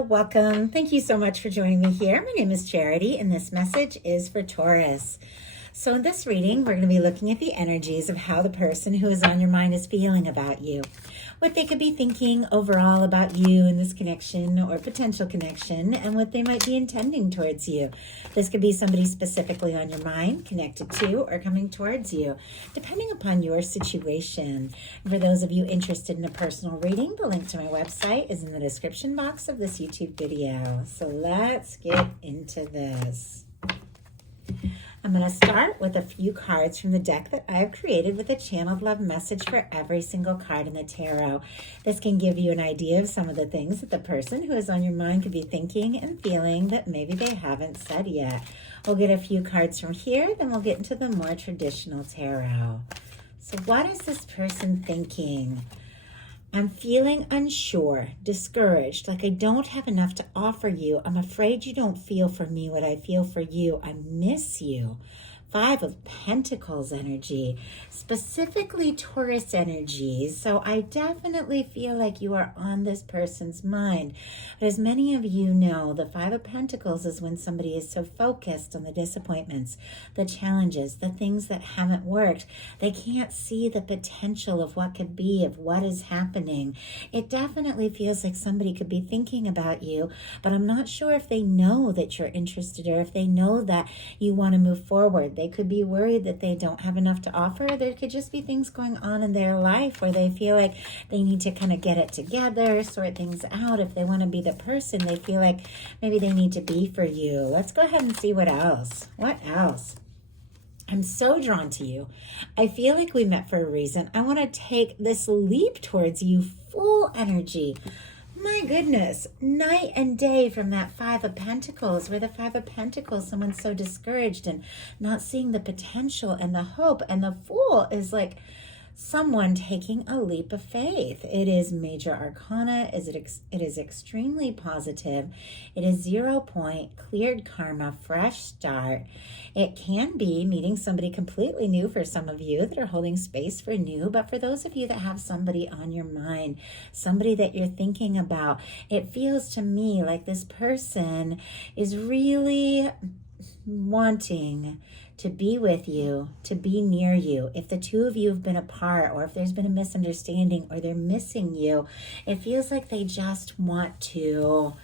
Hello, welcome. Thank you so much for joining me here. My name is Charity, and this message is for Taurus. So in this reading, we're going to be looking at the energies of how the person who is on your mind is feeling about you, what they could be thinking overall about you in this connection or potential connection, and what they might be intending towards you. This could be somebody specifically on your mind, connected to, or coming towards you, depending upon your situation. For those of you interested in a personal reading, the link to my website is in the description box of this YouTube video. So let's get into this. I'm going to start with a few cards from the deck that I've created with a channeled love message for every single card in the tarot. This can give you an idea of some of the things that the person who is on your mind could be thinking and feeling that maybe they haven't said yet. We'll get a few cards from here, then we'll get into the more traditional tarot. So what is this person thinking? I'm feeling unsure, discouraged, like I don't have enough to offer you. I'm afraid you don't feel for me what I feel for you. I miss you. 5 of Pentacles energy, specifically Taurus energies. So I definitely feel like you are on this person's mind. But as many of you know, the 5 of Pentacles is when somebody is so focused on the disappointments, the challenges, the things that haven't worked. They can't see the potential of what could be, of what is happening. It definitely feels like somebody could be thinking about you, but I'm not sure if they know that you're interested or if they know that you want to move forward. They could be worried that they don't have enough to offer. There could just be things going on in their life where they feel like they need to kind of get it together, sort things out. If they want to be the person they feel like maybe they need to be for you. Let's go ahead and see what else. What else? I'm so drawn to you. I feel like we met for a reason. I want to take this leap towards you, full energy. My goodness, night and day from that 5 of Pentacles, where the 5 of Pentacles, someone's so discouraged and not seeing the potential and the hope, and the Fool is like someone taking a leap of faith. It is major arcana. It is extremely positive. It is 0 point, cleared karma, fresh start. It can be meeting somebody completely new for some of you that are holding space for new, but for those of you that have somebody on your mind, somebody that you're thinking about, it feels to me like this person is really wanting to be with you, to be near you. If the two of you have been apart, or if there's been a misunderstanding, or they're missing you, it feels like they just want to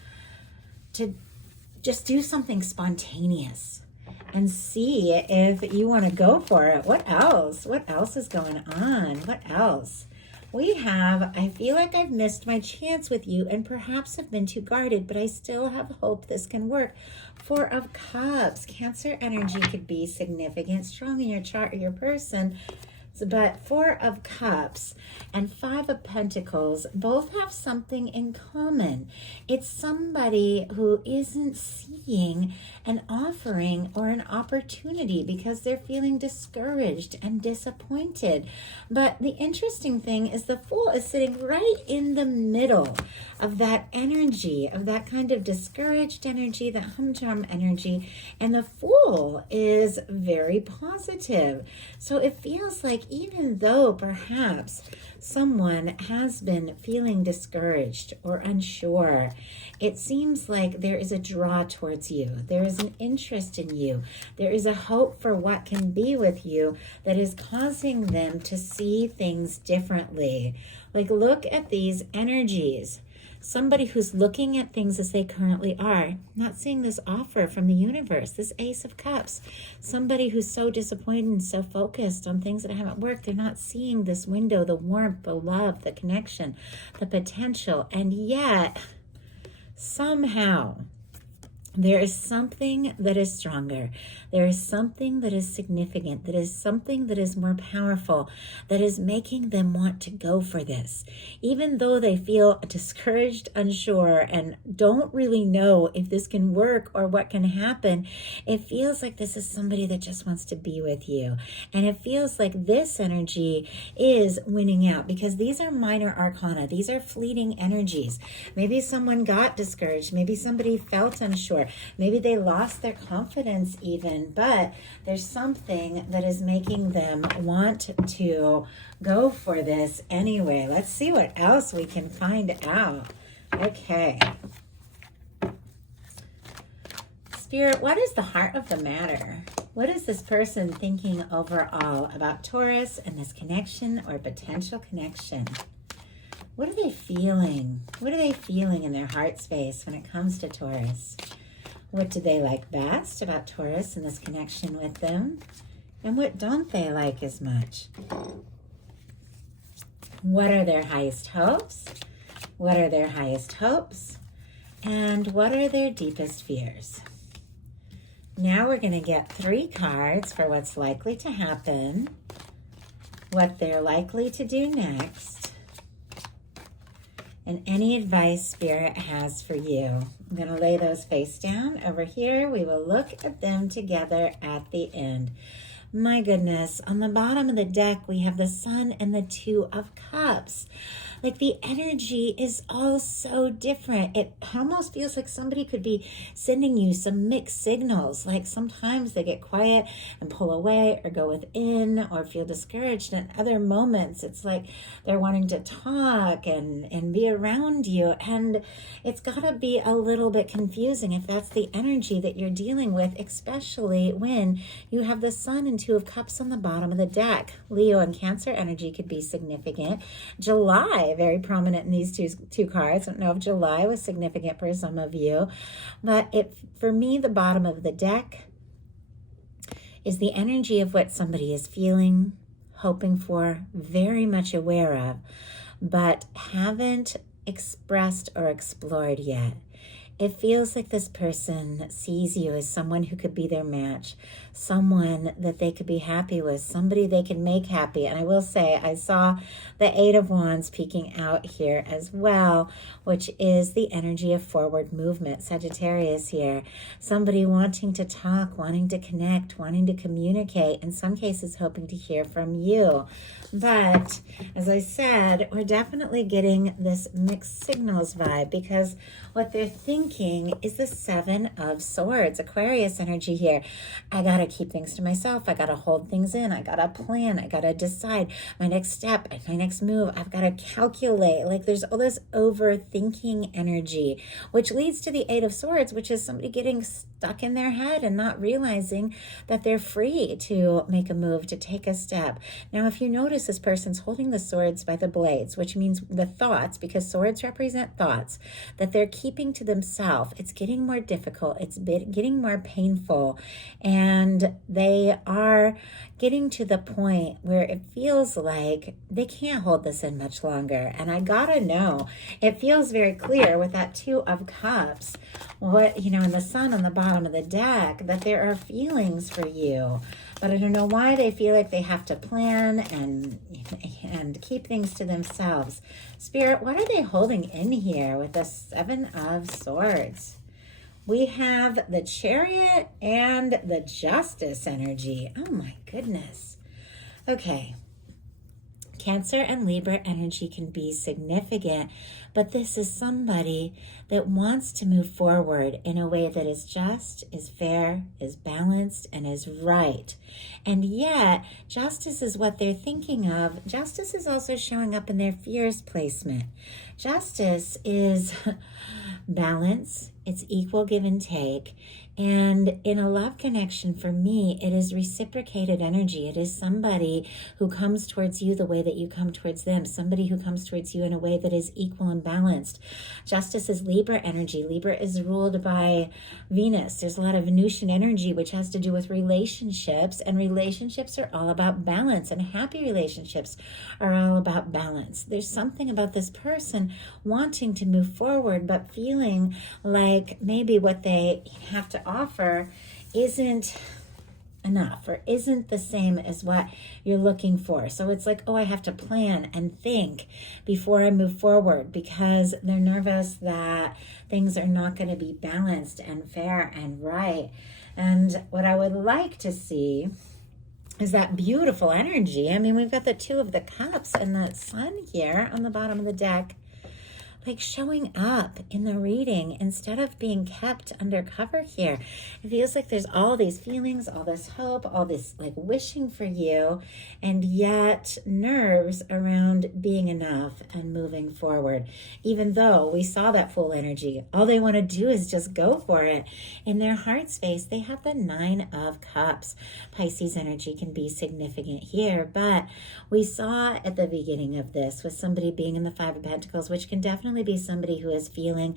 just do something spontaneous and see if you want to go for it. What else? What else is going on? What else? We have, I feel like I've missed my chance with you and perhaps have been too guarded, but I still have hope this can work. 4 of Cups. Cancer energy could be significant, strong in your chart or your person. But 4 of Cups and 5 of Pentacles both have something in common. It's somebody who isn't seeing an offering or an opportunity because they're feeling discouraged and disappointed. But the interesting thing is the Fool is sitting right in the middle of that energy, of that kind of discouraged energy, that humdrum energy. And the Fool is very positive. So it feels like even though perhaps someone has been feeling discouraged or unsure, it seems like there is a draw towards you. There is an interest in you. There is a hope for what can be with you that is causing them to see things differently. Like, look at these energies. Somebody who's looking at things as they currently are, not seeing this offer from the universe, this Ace of Cups. Somebody who's so disappointed and so focused on things that haven't worked, they're not seeing this window, the warmth, the love, the connection, the potential. And yet, somehow, there is something that is stronger. There is something that is significant. That is something that is more powerful, that is making them want to go for this. Even though they feel discouraged, unsure, and don't really know if this can work or what can happen, it feels like this is somebody that just wants to be with you. And it feels like this energy is winning out because these are minor arcana. These are fleeting energies. Maybe someone got discouraged. Maybe somebody felt unsure. Maybe they lost their confidence even, but there's something that is making them want to go for this anyway. Let's see what else we can find out. Okay. Spirit, what is the heart of the matter? What is this person thinking overall about Taurus and this connection or potential connection? What are they feeling? What are they feeling in their heart space when it comes to Taurus? What do they like best about Taurus and this connection with them? And what don't they like as much? What are their highest hopes? What are their highest hopes? And what are their deepest fears? Now we're going to get 3 cards for what's likely to happen, what they're likely to do next, and any advice Spirit has for you. I'm going to lay those face down over here. We will look at them together at the end. My goodness, on the bottom of the deck, we have the Sun and the 2 of Cups. Like the energy is all so different. It almost feels like somebody could be sending you some mixed signals. Like sometimes they get quiet and pull away or go within or feel discouraged. And other moments, it's like they're wanting to talk and be around you. And it's got to be a little bit confusing if that's the energy that you're dealing with, especially when you have the Sun and 2 of Cups on the bottom of the deck. Leo and Cancer energy could be significant. July, very prominent in these two cards. I don't know if July was significant for some of you, but for me, the bottom of the deck is the energy of what somebody is feeling, hoping for, very much aware of, but haven't expressed or explored yet. It feels like this person sees you as someone who could be their match, someone that they could be happy with, somebody they can make happy. And I will say, I saw the 8 of Wands peeking out here as well, which is the energy of forward movement. Sagittarius here, somebody wanting to talk, wanting to connect, wanting to communicate, in some cases hoping to hear from you. But as I said, we're definitely getting this mixed signals vibe because what they're thinking is the 7 of Swords, Aquarius energy here. I got to keep things to myself. I got to hold things in. I got to plan. I got to decide my next step, my next move. I've got to calculate. Like there's all this overthinking energy, which leads to the 8 of Swords, which is somebody getting stuck in their head and not realizing that they're free to make a move, to take a step. Now, if you notice, this person's holding the swords by the blades, which means the thoughts, because swords represent thoughts, that they're keeping to themselves. It's getting more difficult. It's getting more painful. And they are getting to the point where it feels like they can't hold this in much longer. And I gotta know, it feels very clear with that 2 of Cups, and the Sun on the bottom of the deck, that there are feelings for you. But I don't know why they feel like they have to plan and keep things to themselves. Spirit, what are they holding in here with the 7 of Swords? We have the Chariot and the Justice energy. Oh my goodness. Okay. Cancer and Libra energy can be significant, but this is somebody that wants to move forward in a way that is just, is fair, is balanced, and is right. And yet, justice is what they're thinking of. Justice is also showing up in their fears placement. Justice is balance, it's equal give and take. And in a love connection, for me, it is reciprocated energy. It is somebody who comes towards you the way that you come towards them. Somebody who comes towards you in a way that is equal and balanced. Justice is Libra energy. Libra is ruled by Venus. There's a lot of Venusian energy, which has to do with relationships. And relationships are all about balance. And happy relationships are all about balance. There's something about this person wanting to move forward, but feeling like maybe what they have to offer isn't enough or isn't the same as what you're looking for. So it's like, oh, I have to plan and think before I move forward because they're nervous that things are not going to be balanced and fair and right. And what I would like to see is that beautiful energy. I mean, we've got the 2 of the Cups and the Sun here on the bottom of the deck. like showing up in the reading instead of being kept undercover here. It feels like there's all these feelings, all this hope, all this like wishing for you, and yet nerves around being enough and moving forward. Even though we saw that full energy, all they want to do is just go for it. In their heart space, they have the 9 of Cups. Pisces energy can be significant here, but we saw at the beginning of this with somebody being in the 5 of Pentacles, which can definitely be somebody who is feeling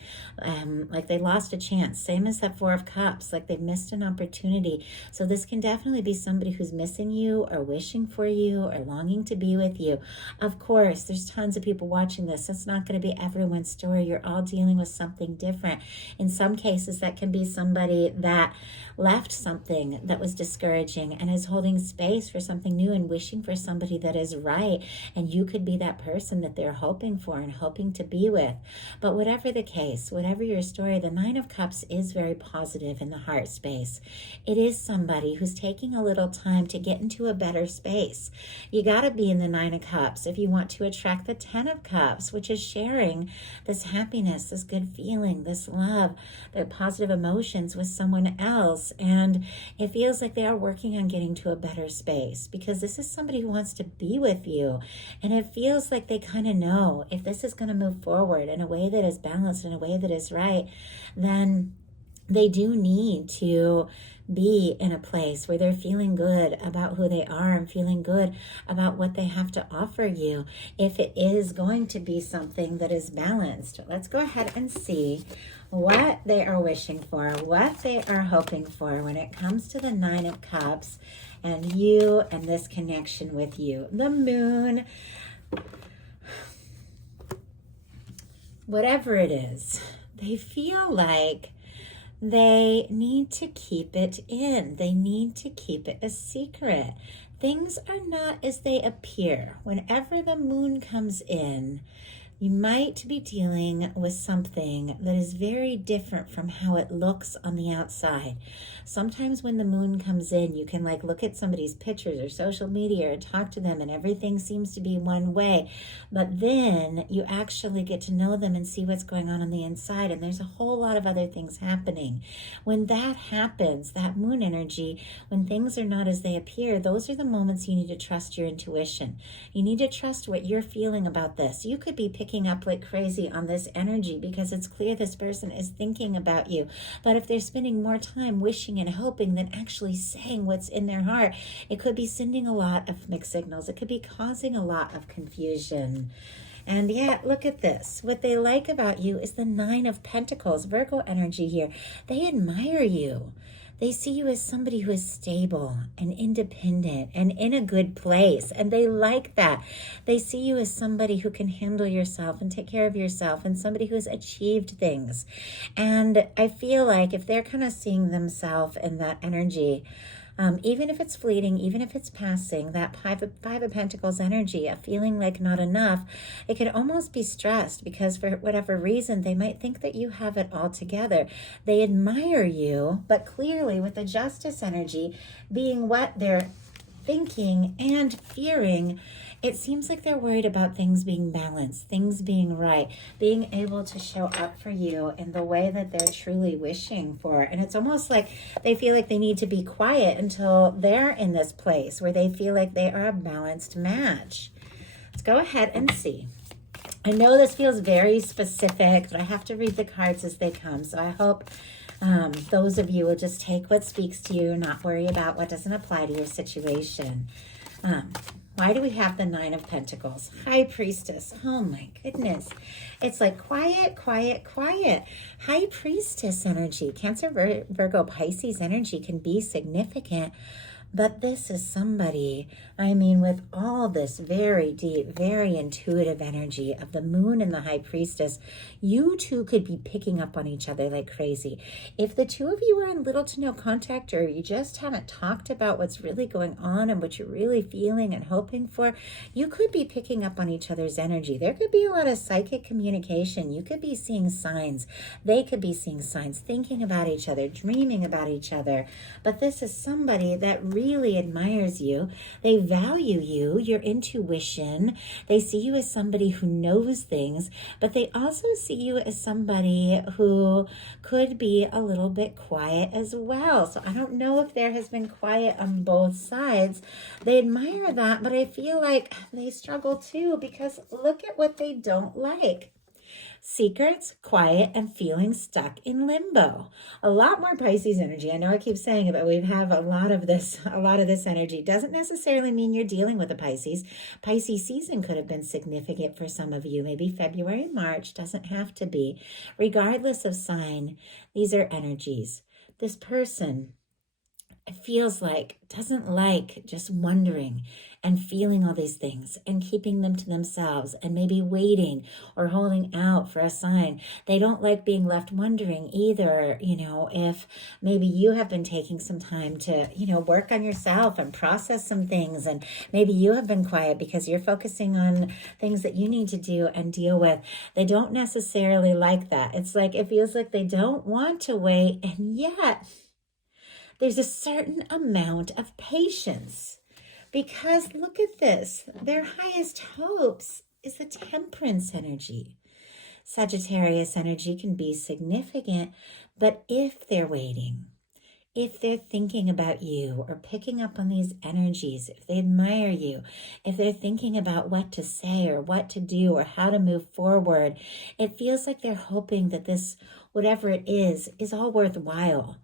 like they lost a chance. Same as that 4 of Cups, like they missed an opportunity. So this can definitely be somebody who's missing you or wishing for you or longing to be with you. Of course, there's tons of people watching this. It's not going to be everyone's story. You're all dealing with something different. In some cases, that can be somebody that left something that was discouraging and is holding space for something new and wishing for somebody that is right. And you could be that person that they're hoping for and hoping to be with. But whatever the case, whatever your story, the 9 of Cups is very positive in the heart space. It is somebody who's taking a little time to get into a better space. You got to be in the 9 of Cups if you want to attract the 10 of Cups, which is sharing this happiness, this good feeling, this love, the positive emotions with someone else. And it feels like they are working on getting to a better space because this is somebody who wants to be with you. And it feels like they kind of know if this is going to move forward in a way that is balanced, in a way that is right, then they do need to be in a place where they're feeling good about who they are and feeling good about what they have to offer you. If it is going to be something that is balanced, let's go ahead and see what they are wishing for, what they are hoping for when it comes to the 9 of Cups and you and this connection with you. The Moon, whatever it is, they feel like they need to keep it in. They need to keep it a secret. Things are not as they appear. Whenever the Moon comes in, you might be dealing with something that is very different from how it looks on the outside. Sometimes when the Moon comes in, you can like look at somebody's pictures or social media or talk to them and everything seems to be one way. But then you actually get to know them and see what's going on the inside. And there's a whole lot of other things happening. When that happens, that Moon energy, when things are not as they appear, those are the moments you need to trust your intuition. You need to trust what you're feeling about this. You could be picking up like crazy on this energy because it's clear this person is thinking about you. But if they're spending more time wishing and hoping than actually saying what's in their heart, it could be sending a lot of mixed signals. It could be causing a lot of confusion. And yet, look at this. What they like about you is the 9 of Pentacles, Virgo energy here. They admire you. They see you as somebody who is stable and independent and in a good place. And they like that. They see you as somebody who can handle yourself and take care of yourself and somebody who has achieved things. And I feel like if they're kind of seeing themselves in that energy, even if it's fleeting, even if it's passing, that five of Pentacles energy, a feeling like not enough, it could almost be stressed because for whatever reason, they might think that you have it all together. They admire you, but clearly with the Justice energy being what they're thinking and fearing, it seems like they're worried about things being balanced, things being right, being able to show up for you in the way that they're truly wishing for. And it's almost like they feel like they need to be quiet until they're in this place where they feel like they are a balanced match. Let's go ahead and see. I know this feels very specific, but I have to read the cards as they come. So I hope those of you will just take what speaks to you, not worry about what doesn't apply to your situation. Why do we have the 9 of Pentacles? High Priestess. Oh my goodness. It's like quiet, quiet, quiet. High Priestess energy. Cancer, Virgo, Pisces energy can be significant. But this is somebody, I mean, with all this very deep, very intuitive energy of the Moon and the High Priestess, you two could be picking up on each other like crazy. If the two of you are in little to no contact or you just haven't talked about what's really going on and what you're really feeling and hoping for, you could be picking up on each other's energy. There could be a lot of psychic communication. You could be seeing signs. They could be seeing signs, thinking about each other, dreaming about each other. But this is somebody that really admires you. They value you, your intuition. They see you as somebody who knows things, but they also see you as somebody who could be a little bit quiet as well. So I don't know if there has been quiet on both sides. They admire that, but I feel like they struggle too, because look at what they don't like. Secrets, quiet, and feeling stuck in limbo. A lot more Pisces energy. I know I keep saying it, but we have a lot of this energy. Doesn't necessarily mean you're dealing with a Pisces. Pisces season could have been significant for some of you. Maybe February, March, doesn't have to be. Regardless of sign, these are energies. This person, it feels like, doesn't like just wondering and feeling all these things and keeping them to themselves and maybe waiting or holding out for a sign. They don't like being left wondering either, if maybe you have been taking some time to, work on yourself and process some things, and maybe you have been quiet because you're focusing on things that you need to do and deal with. They don't necessarily like that. It's like, it feels like they don't want to wait, and yet there's a certain amount of patience, because look at this. Their highest hopes is the temperance energy. Sagittarius energy can be significant, but if they're waiting, if they're thinking about you or picking up on these energies, if they admire you, if they're thinking about what to say or what to do or how to move forward, it feels like they're hoping that this, whatever it is all worthwhile.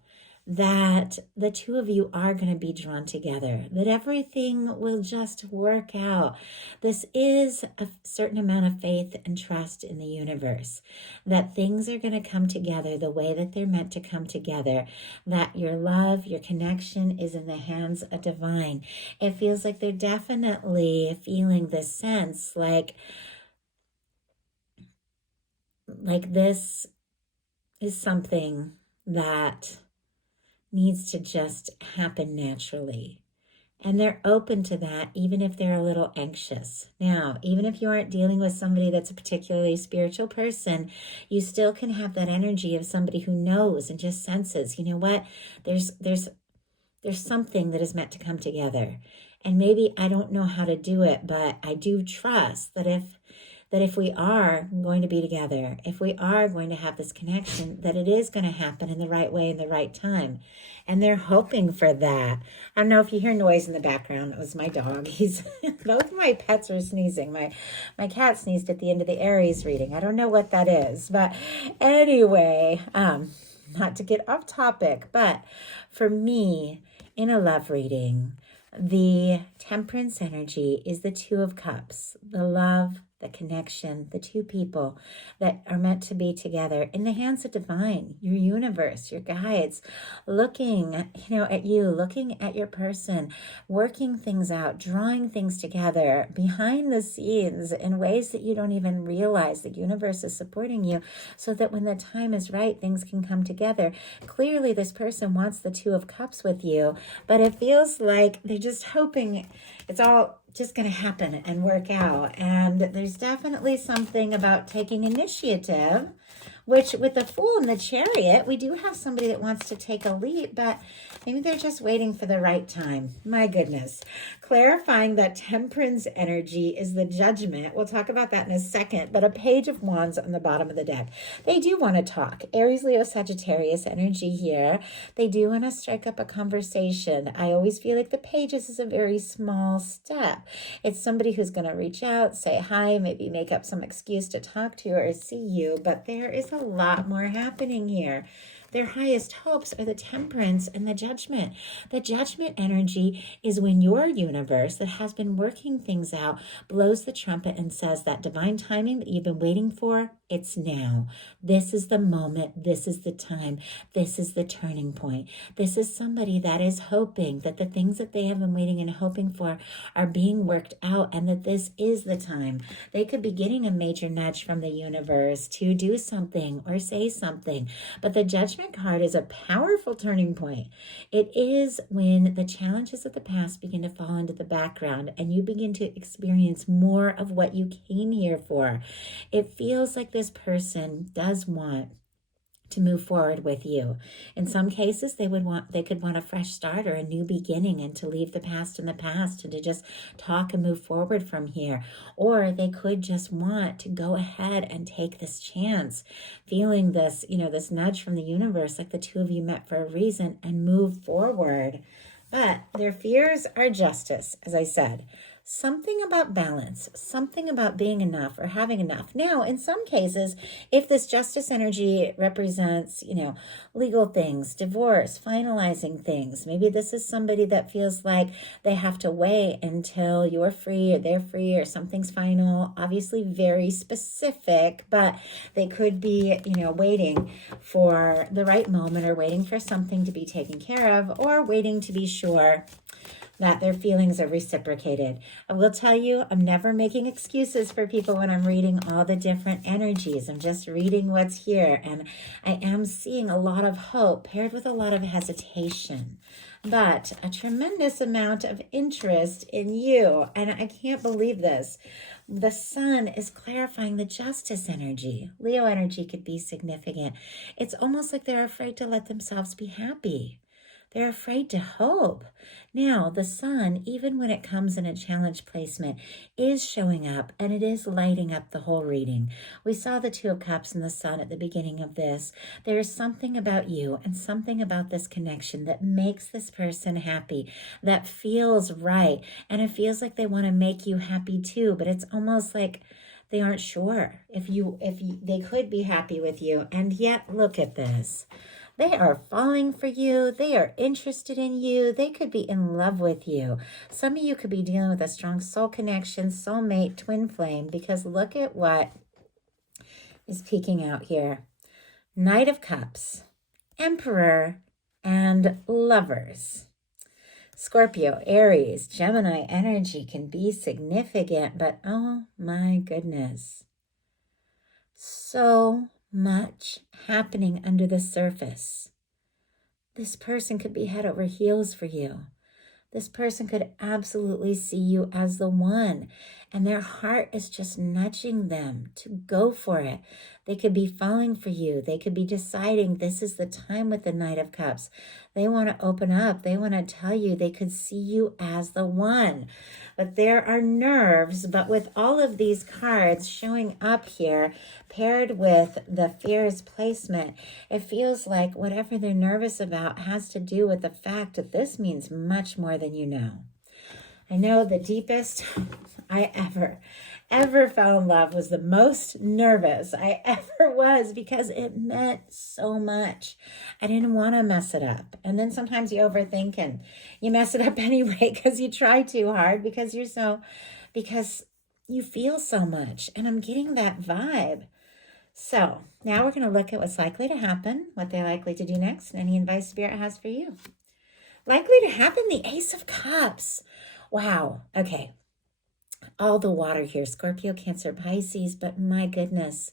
That the two of you are going to be drawn together, that everything will just work out. This is a certain amount of faith and trust in the universe, that things are going to come together the way that they're meant to come together, that your love, your connection is in the hands of divine. It feels like they're definitely feeling this sense like this is something that needs to just happen naturally. And they're open to that, even if they're a little anxious. Now, even if you aren't dealing with somebody that's a particularly spiritual person, you still can have that energy of somebody who knows and just senses, you know what, there's something that is meant to come together. And maybe I don't know how to do it, but I do trust that if we are going to be together, if we are going to have this connection, that it is going to happen in the right way, in the right time. And they're hoping for that. I don't know if you hear noise in the background. It was my dog. Both my pets are sneezing. My cat sneezed at the end of the Aries reading. I don't know what that is. But anyway, not to get off topic, but for me, in a love reading, the temperance energy is the Two of Cups, the love, the connection, the two people that are meant to be together in the hands of divine, your universe, your guides, looking, at you, looking at your person, working things out, drawing things together behind the scenes in ways that you don't even realize. The universe is supporting you so that when the time is right, things can come together. Clearly, this person wants the Two of Cups with you, but it feels like they're just hoping it's all just going to happen and work out. And there's definitely something about taking initiative, which with the Fool and the Chariot, we do have somebody that wants to take a leap, but maybe they're just waiting for the right time. My goodness. Clarifying that temperance energy is the Judgment. We'll talk about that in a second, but a Page of Wands on the bottom of the deck. They do want to talk. Aries, Leo, Sagittarius energy here. They do want to strike up a conversation. I always feel like the Pages is a very small step. It's somebody who's going to reach out, say hi, maybe make up some excuse to talk to you or see you, but there is a lot more happening here. Their highest hopes are the temperance and the judgment. The judgment energy is when your universe that has been working things out blows the trumpet and says that divine timing that you've been waiting for, it's now. This is the moment. This is the time. This is the turning point. This is somebody that is hoping that the things that they have been waiting and hoping for are being worked out, and that this is the time. They could be getting a major nudge from the universe to do something or say something, but the judgment card is a powerful turning point. It is when the challenges of the past begin to fall into the background and you begin to experience more of what you came here for. It feels like this person does want to move forward with you. In some cases, they could want a fresh start or a new beginning, and to leave the past in the past and to just talk and move forward from here. Or they could just want to go ahead and take this chance, feeling this, this nudge from the universe, like the two of you met for a reason, and move forward. But their fears are justice, as I said. Something about balance, something about being enough or having enough. Now, in some cases, if this justice energy represents, legal things, divorce, finalizing things, maybe this is somebody that feels like they have to wait until you're free or they're free or something's final. Obviously, very specific, but they could be, waiting for the right moment or waiting for something to be taken care of or waiting to be sure that their feelings are reciprocated. I will tell you, I'm never making excuses for people when I'm reading all the different energies. I'm just reading what's here. And I am seeing a lot of hope paired with a lot of hesitation, but a tremendous amount of interest in you. And I can't believe this. The sun is clarifying the justice energy. Leo energy could be significant. It's almost like they're afraid to let themselves be happy. They're afraid to hope. Now, the sun, even when it comes in a challenge placement, is showing up and it is lighting up the whole reading. We saw the Two of Cups and the sun at the beginning of this. There is something about you and something about this connection that makes this person happy, that feels right. And it feels like they want to make you happy too, but it's almost like they aren't sure if they could be happy with you. And yet, look at this. They are falling for you. They are interested in you. They could be in love with you. Some of you could be dealing with a strong soul connection, soulmate, twin flame, because look at what is peeking out here. Knight of Cups, Emperor, and Lovers. Scorpio, Aries, Gemini energy can be significant, but oh my goodness. So much happening under the surface. This person could be head over heels for you. This person could absolutely see you as the one, and their heart is just nudging them to go for it. They could be falling for you. They could be deciding this is the time with the Knight of Cups. They want to open up. They want to tell you they could see you as the one. But there are nerves, but with all of these cards showing up here, paired with the fears placement, it feels like whatever they're nervous about has to do with the fact that this means much more than you know. I know the deepest I ever fell in love was the most nervous I ever was because it meant so much. I didn't want to mess it up. And then sometimes you overthink and you mess it up anyway because you try too hard because you feel so much. And I'm getting that vibe. So now we're going to look at what's likely to happen, what they're likely to do next, and any advice Spirit has for you. Likely to happen, the Ace of Cups. Wow. Okay. All the water here, Scorpio, Cancer, Pisces, but my goodness,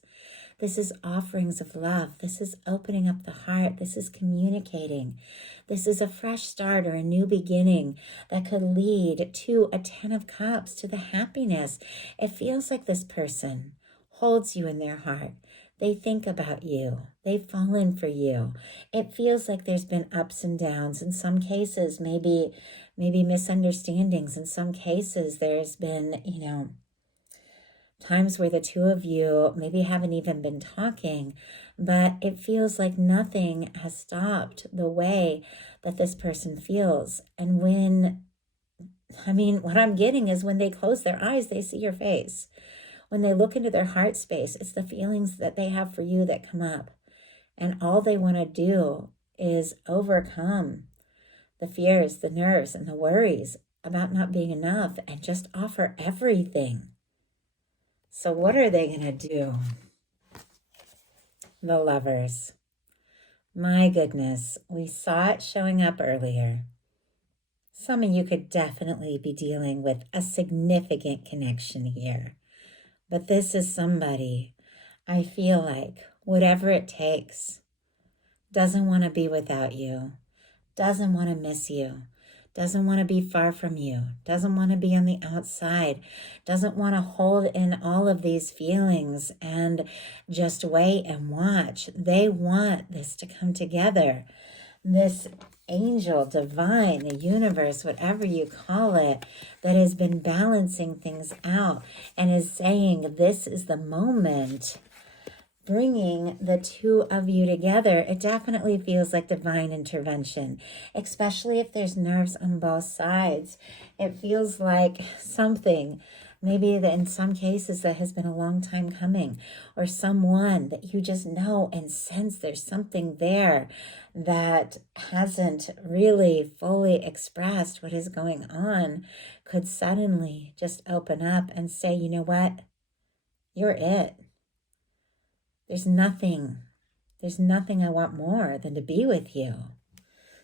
this is offerings of love. This is opening up the heart. This is communicating. This is a fresh start or a new beginning that could lead to a 10 of Cups, to the happiness. It feels like this person holds you in their heart. They think about you. They've fallen for you. It feels like there's been ups and downs. In some cases, maybe misunderstandings. In some cases, there's been, times where the two of you maybe haven't even been talking, but it feels like nothing has stopped the way that this person feels. And what I'm getting is when they close their eyes, they see your face. When they look into their heart space, it's the feelings that they have for you that come up. And all they want to do is overcome the fears, the nerves, and the worries about not being enough and just offer everything. So what are they going to do? The Lovers. My goodness, we saw it showing up earlier. Some of you could definitely be dealing with a significant connection here. But this is somebody, I feel like, whatever it takes, doesn't want to be without you, doesn't want to miss you, doesn't want to be far from you, doesn't want to be on the outside, doesn't want to hold in all of these feelings and just wait and watch. They want this to come together. This angel, divine, the universe, whatever you call it, that has been balancing things out and is saying this is the moment, bringing the two of you together. It definitely feels like divine intervention, especially if there's nerves on both sides. It feels like something, maybe that in some cases that has been a long time coming, or someone that you just know and sense there's something there that hasn't really fully expressed what is going on, could suddenly just open up and say, you know what, you're it. There's nothing I want more than to be with you.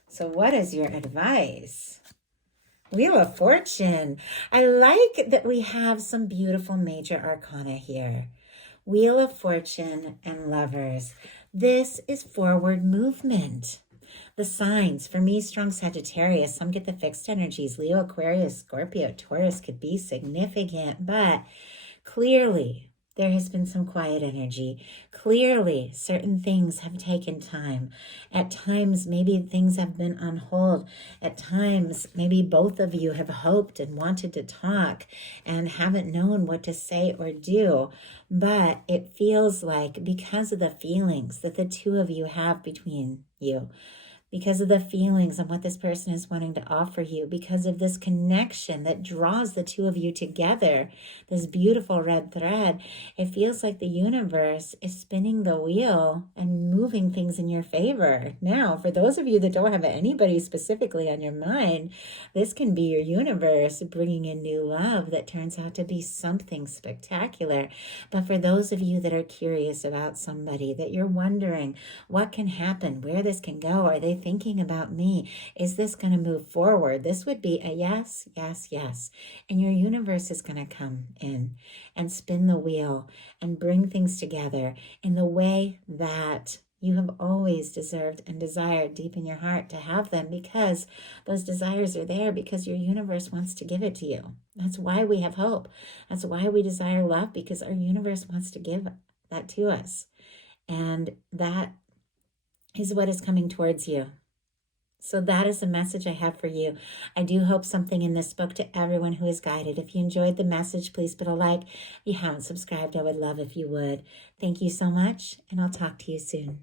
So what is your advice? Wheel of Fortune. I like that we have some beautiful major arcana here. Wheel of Fortune and Lovers. This is forward movement. The signs, for me, strong Sagittarius. Some get the fixed energies. Leo, Aquarius, Scorpio, Taurus could be significant, but clearly there has been some quiet energy. Clearly, certain things have taken time. At times, maybe things have been on hold. At times, maybe both of you have hoped and wanted to talk and haven't known what to say or do. But it feels like because of the feelings that the two of you have between you, because of the feelings and what this person is wanting to offer you, because of this connection that draws the two of you together, this beautiful red thread, it feels like the universe is spinning the wheel and moving things in your favor. Now, for those of you that don't have anybody specifically on your mind, this can be your universe bringing in new love that turns out to be something spectacular. But for those of you that are curious about somebody, that you're wondering what can happen, where this can go, are they thinking about me? Is this going to move forward? This would be a yes, yes, yes. And your universe is going to come in and spin the wheel and bring things together in the way that you have always deserved and desired deep in your heart to have them, because those desires are there because your universe wants to give it to you. That's why we have hope. That's why we desire love, because our universe wants to give that to us. And that is what is coming towards you. So that is the message I have for you. I do hope something in this spoke to everyone who is guided. If you enjoyed the message, please put a like. If you haven't subscribed, I would love if you would. Thank you so much, and I'll talk to you soon.